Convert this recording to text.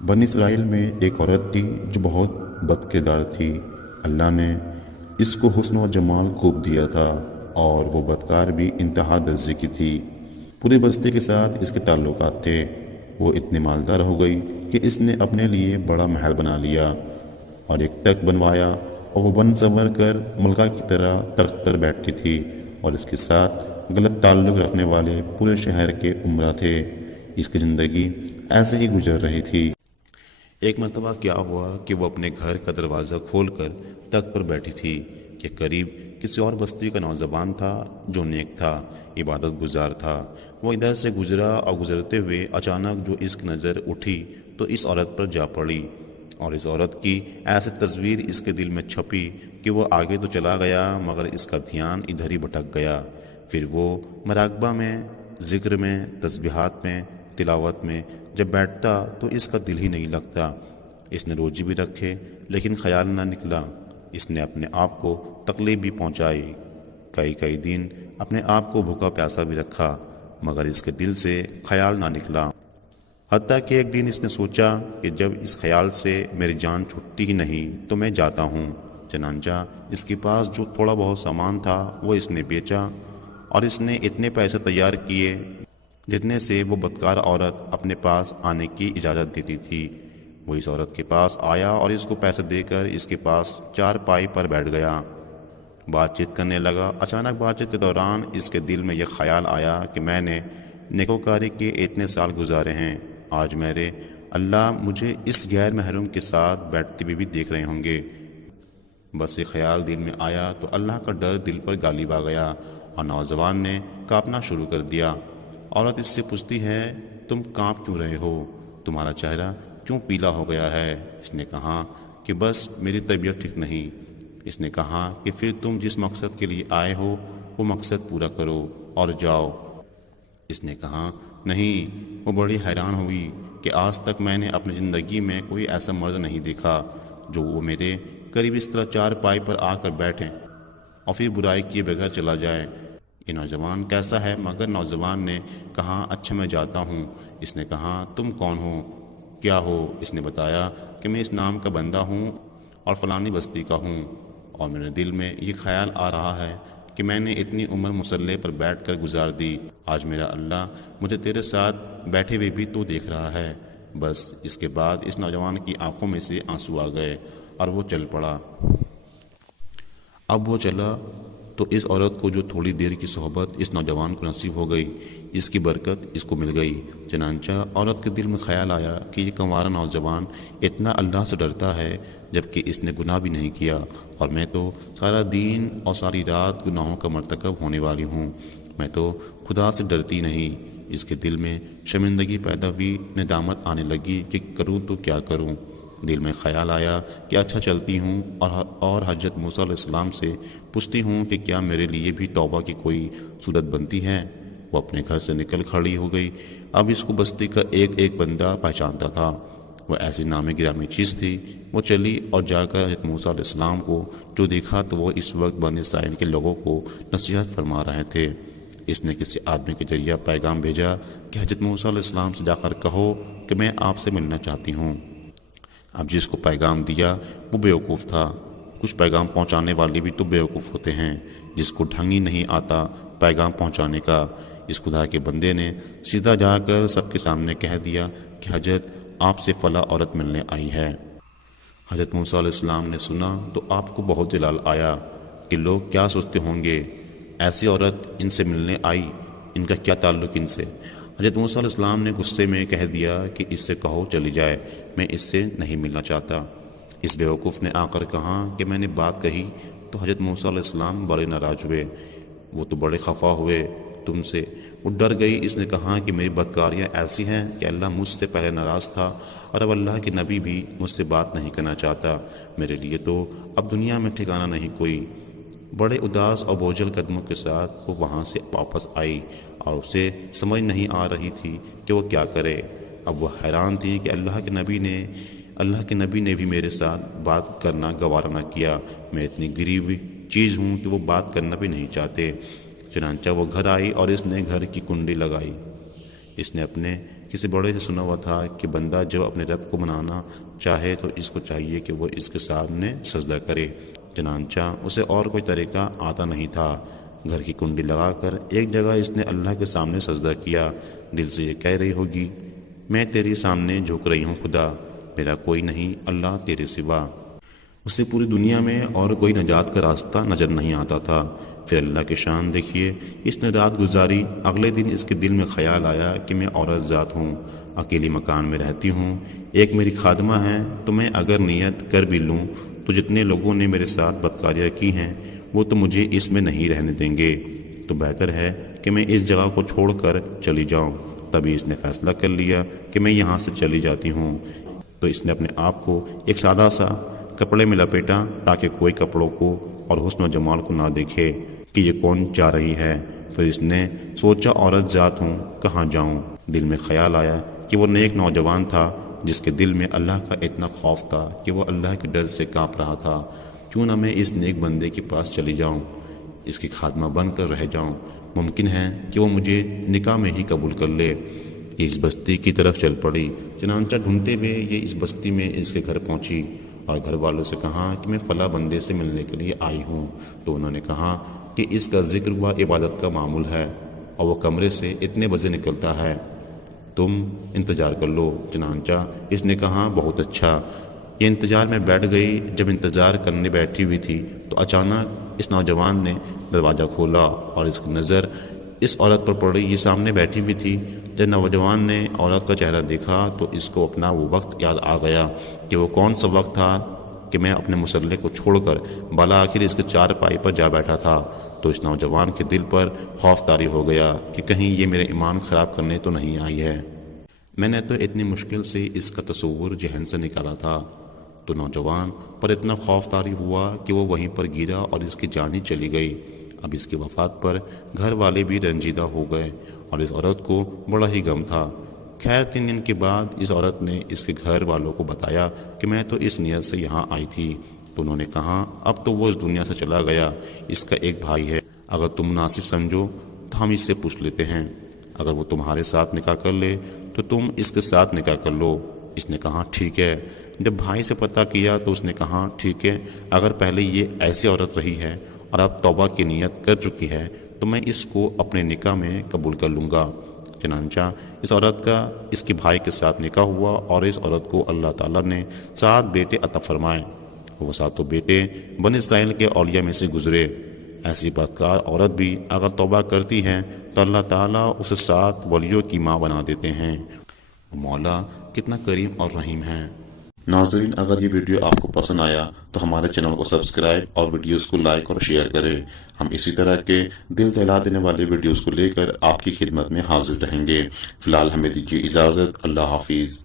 بنی اسرائیل میں ایک عورت تھی جو بہت بد کردار تھی۔ اللہ نے اس کو حسن و جمال خوب دیا تھا اور وہ بدکار بھی انتہا درجے کی تھی۔ پورے بستی کے ساتھ اس کے تعلقات تھے۔ وہ اتنی مالدار ہو گئی کہ اس نے اپنے لیے بڑا محل بنا لیا اور ایک تخت بنوایا، اور وہ بن سنور کر ملکہ کی طرح تخت پر بیٹھتی تھی، اور اس کے ساتھ غلط تعلق رکھنے والے پورے شہر کے عمرہ تھے۔ اس کی زندگی ایسے ہی گزر رہی تھی۔ ایک مرتبہ کیا ہوا کہ وہ اپنے گھر کا دروازہ کھول کر تخت پر بیٹھی تھی کہ قریب کسی اور بستی کا نوجوان تھا جو نیک تھا، عبادت گزار تھا۔ وہ ادھر سے گزرا اور گزرتے ہوئے اچانک جو اس کی نظر اٹھی تو اس عورت پر جا پڑی، اور اس عورت کی ایسی تصویر اس کے دل میں چھپی کہ وہ آگے تو چلا گیا مگر اس کا دھیان ادھر ہی بھٹک گیا۔ پھر وہ مراقبہ میں، ذکر میں، تسبیحات میں، تلاوت میں جب بیٹھتا تو اس کا دل ہی نہیں لگتا۔ اس نے روزی بھی رکھے لیکن خیال نہ نکلا۔ اس نے اپنے آپ کو تکلیف بھی پہنچائی، کئی دن اپنے آپ کو بھوکا پیاسا بھی رکھا مگر اس کے دل سے خیال نہ نکلا۔ حتیٰ کہ ایک دن اس نے سوچا کہ جب اس خیال سے میری جان چھٹتی ہی نہیں تو میں جاتا ہوں۔ چنانچہ اس کے پاس جو تھوڑا بہت سامان تھا وہ اس نے بیچا، اور اس نے اتنے پیسے تیار کیے جتنے سے وہ بدکار عورت اپنے پاس آنے کی اجازت دیتی تھی۔ وہ اس عورت کے پاس آیا اور اس کو پیسے دے کر اس کے پاس چارپائی پر بیٹھ گیا، بات چیت کرنے لگا۔ اچانک بات چیت کے دوران اس کے دل میں یہ خیال آیا کہ میں نے نیکوکاری کے اتنے سال گزارے ہیں، آج میرے اللہ مجھے اس غیر محرم کے ساتھ بیٹھتے ہوئے بھی دیکھ رہے ہوں گے۔ بس یہ خیال دل میں آیا تو اللہ کا ڈر دل پر غالب آ گیا اور نوجوان نے کانپنا شروع کر دیا۔ عورت اس سے پوچھتی ہے، تم کانپ کیوں رہے ہو؟ تمہارا چہرہ کیوں پیلا ہو گیا ہے؟ اس نے کہا کہ بس میری طبیعت ٹھیک نہیں۔ اس نے کہا کہ پھر تم جس مقصد کے لیے آئے ہو وہ مقصد پورا کرو اور جاؤ۔ اس نے کہا نہیں۔ وہ بڑی حیران ہوئی کہ آج تک میں نے اپنی زندگی میں کوئی ایسا مرد نہیں دیکھا جو وہ میرے قریب اس طرح چارپائی پر آ کر بیٹھے اور پھر برائی کیے بغیر چلا جائے۔ یہ نوجوان کیسا ہے؟ مگر نوجوان نے کہا اچھا میں جاتا ہوں۔ اس نے کہا تم کون ہو، کیا ہو؟ اس نے بتایا کہ میں اس نام کا بندہ ہوں اور فلانی بستی کا ہوں، اور میرے دل میں یہ خیال آ رہا ہے کہ میں نے اتنی عمر مسلح پر بیٹھ کر گزار دی، آج میرا اللہ مجھے تیرے ساتھ بیٹھے ہوئے بھی تو دیکھ رہا ہے۔ بس اس کے بعد اس نوجوان کی آنکھوں میں سے آنسو آ گئے اور وہ چل پڑا۔ اب وہ چلا تو اس عورت کو جو تھوڑی دیر کی صحبت اس نوجوان کو نصیب ہو گئی، اس کی برکت اس کو مل گئی۔ چنانچہ عورت کے دل میں خیال آیا کہ یہ کنوارا نوجوان اتنا اللہ سے ڈرتا ہے جبکہ اس نے گناہ بھی نہیں کیا، اور میں تو سارا دن اور ساری رات گناہوں کا مرتکب ہونے والی ہوں، میں تو خدا سے ڈرتی نہیں۔ اس کے دل میں شرمندگی پیدا ہوئی، ندامت آنے لگی کہ کروں تو کیا کروں۔ دل میں خیال آیا کہ اچھا چلتی ہوں اور حضرت موسیٰ علیہ السلام سے پوچھتی ہوں کہ کیا میرے لیے بھی توبہ کی کوئی صورت بنتی ہے۔ وہ اپنے گھر سے نکل کھڑی ہو گئی۔ اب اس کو بستی کا ایک بندہ پہچانتا تھا، وہ ایسی نامی گرامی چیز تھی۔ وہ چلی اور جا کر حضرت موسیٰ علیہ السلام کو جو دیکھا تو وہ اس وقت بنی اسرائیل کے لوگوں کو نصیحت فرما رہے تھے۔ اس نے کسی آدمی کے ذریعہ پیغام بھیجا کہ حضرت موسیٰ علیہ السلام سے جا کر کہو کہ میں آپ سے ملنا چاہتی ہوں۔ اب جس کو پیغام دیا وہ بیوقوف تھا۔ کچھ پیغام پہنچانے والے بھی تو بیوقوف ہوتے ہیں، جس کو ڈھنگ ہی نہیں آتا پیغام پہنچانے کا۔ اس خدا کے بندے نے سیدھا جا کر سب کے سامنے کہہ دیا کہ حضرت آپ سے فلاں عورت ملنے آئی ہے۔ حضرت موسیٰ علیہ السلام نے سنا تو آپ کو بہت جلال آیا کہ لوگ کیا سوچتے ہوں گے، ایسی عورت ان سے ملنے آئی، ان کا کیا تعلق ان سے؟ حضرت موسیٰ علیہ السلام نے غصے میں کہہ دیا کہ اس سے کہو چلی جائے، میں اس سے نہیں ملنا چاہتا۔ اس بیوقوف نے آ کر کہا کہ میں نے بات کہی تو حضرت موسیٰ علیہ السلام بڑے ناراض ہوئے، وہ تو بڑے خفا ہوئے تم سے، وہ ڈر گئی۔ اس نے کہا کہ میری بدکاریاں ایسی ہیں کہ اللہ مجھ سے پہلے ناراض تھا اور اب اللہ کے نبی بھی مجھ سے بات نہیں کرنا چاہتا، میرے لیے تو اب دنیا میں ٹھکانہ نہیں کوئی۔ بڑے اداس اور بوجھل قدموں کے ساتھ وہ وہاں سے واپس آئی اور اسے سمجھ نہیں آ رہی تھی کہ وہ کیا کرے۔ اب وہ حیران تھی کہ اللہ کے نبی نے بھی میرے ساتھ بات کرنا گوارا نہ کیا، میں اتنی گری ہوئی چیز ہوں کہ وہ بات کرنا بھی نہیں چاہتے۔ چنانچہ وہ گھر آئی اور اس نے گھر کی کنڈی لگائی اس نے اپنے کسی بڑے سے سنا ہوا تھا کہ بندہ جب اپنے رب کو منانا چاہے تو اس کو چاہیے کہ وہ اس کے سامنے سجدہ کرے، چنانچہ اسے اور کوئی طریقہ آتا نہیں تھا۔ گھر کی کنڈی لگا کر ایک جگہ اس نے اللہ کے سامنے سجدہ کیا، دل سے یہ کہہ رہی ہوگی، میں تیرے سامنے جھک رہی ہوں خدا، میرا کوئی نہیں اللہ تیرے سوا۔ اسے پوری دنیا میں اور کوئی نجات کا راستہ نظر نہیں آتا تھا۔ پھر اللہ کی شان دیکھیے، اس نے رات گزاری، اگلے دن اس کے دل میں خیال آیا کہ میں عورت ذات ہوں، اکیلی مکان میں رہتی ہوں، ایک میری خادمہ ہے، تو میں اگر نیت کر بھی لوں تو جتنے لوگوں نے میرے ساتھ بدکاریاں کی ہیں وہ تو مجھے اس میں نہیں رہنے دیں گے، تو بہتر ہے کہ میں اس جگہ کو چھوڑ کر چلی جاؤں۔ تبھی اس نے فیصلہ کر لیا کہ میں یہاں سے چلی جاتی ہوں۔ تو اس نے اپنے آپ کو ایک سادہ سا کپڑے میں لپیٹا تاکہ کوئی کپڑوں کو اور حسن و جمال کو نہ دیکھے کہ یہ کون جا رہی ہے۔ پھر اس نے سوچا عورت ذات ہوں، کہاں جاؤں؟ دل میں خیال آیا کہ وہ نیک نوجوان تھا جس کے دل میں اللہ کا اتنا خوف تھا کہ وہ اللہ کے ڈر سے کانپ رہا تھا۔ کیوں نہ میں اس نیک بندے کے پاس چلی جاؤں، اس کی خادمہ بن کر رہ جاؤں، ممکن ہے کہ وہ مجھے نکاح میں ہی قبول کر لے۔ اس بستی کی طرف چل پڑی، چنانچہ ڈھونڈتے ہوئے یہ اس بستی میں اس کے گھر پہنچی اور گھر والوں سے کہا کہ میں فلاں بندے سے ملنے کے لیے آئی ہوں۔ تو انہوں نے کہا کہ اس کا ذکر ہوا عبادت کا معمول ہے اور وہ کمرے سے اتنے بجے نکلتا ہے، تم انتظار کر لو۔ چنانچہ اس نے کہا بہت اچھا۔ یہ انتظار میں بیٹھ گئی۔ جب انتظار کرنے بیٹھی ہوئی تھی تو اچانک اس نوجوان نے دروازہ کھولا اور اس کی نظر اس عورت پر پڑی۔ یہ سامنے بیٹھی ہوئی تھی۔ جب نوجوان نے عورت کا چہرہ دیکھا تو اس کو اپنا وہ وقت یاد آ گیا کہ وہ کون سا وقت تھا کہ میں اپنے مسلح کو چھوڑ کر بالا آخر اس کے چار پائی پر جا بیٹھا تھا۔ تو اس نوجوان کے دل پر خوف طاری ہو گیا کہ کہیں یہ میرے ایمان خراب کرنے تو نہیں آئی ہے، میں نے تو اتنی مشکل سے اس کا تصور ذہن سے نکالا تھا۔ تو نوجوان پر اتنا خوف طاری ہوا کہ وہ وہیں پر گرا اور اس کی جان ہی چلی گئی۔ اب اس کی وفات پر گھر والے بھی رنجیدہ ہو گئے اور اس عورت کو بڑا ہی غم تھا۔ خیر 3 دن کے بعد اس عورت نے اس کے گھر والوں کو بتایا کہ میں تو اس نیت سے یہاں آئی تھی۔ تو انہوں نے کہا اب تو وہ اس دنیا سے چلا گیا، اس کا ایک بھائی ہے، اگر تم مناسب سمجھو تو ہم اس سے پوچھ لیتے ہیں، اگر وہ تمہارے ساتھ نکاح کر لے تو تم اس کے ساتھ نکاح کر لو۔ اس نے کہا ٹھیک ہے۔ جب بھائی سے پتہ کیا تو اس نے کہا ٹھیک ہے، اگر پہلے یہ ایسی عورت رہی ہے اور اب توبہ کی نیت کر چکی ہے تو میں اس کو اپنے نکاح میں قبول کر لوں گا۔ چنانچہ اس عورت کا اس کے بھائی کے ساتھ نکاح ہوا اور اس عورت کو اللہ تعالیٰ نے 7 بیٹے عطا فرمائے۔ وہ 7 بیٹے بنی اسرائیل کے اولیاء میں سے گزرے۔ ایسی بدکار عورت بھی اگر توبہ کرتی ہے تو اللہ تعالیٰ اسے 7 ولیوں کی ماں بنا دیتے ہیں۔ مولا کتنا کریم اور رحیم ہے۔ ناظرین، اگر یہ ویڈیو آپ کو پسند آیا تو ہمارے چینل کو سبسکرائب اور ویڈیوز کو لائک اور شیئر کریں۔ ہم اسی طرح کے دل دہلا دینے والے ویڈیوز کو لے کر آپ کی خدمت میں حاضر رہیں گے۔ فی الحال ہمیں دیجیے اجازت۔ اللہ حافظ۔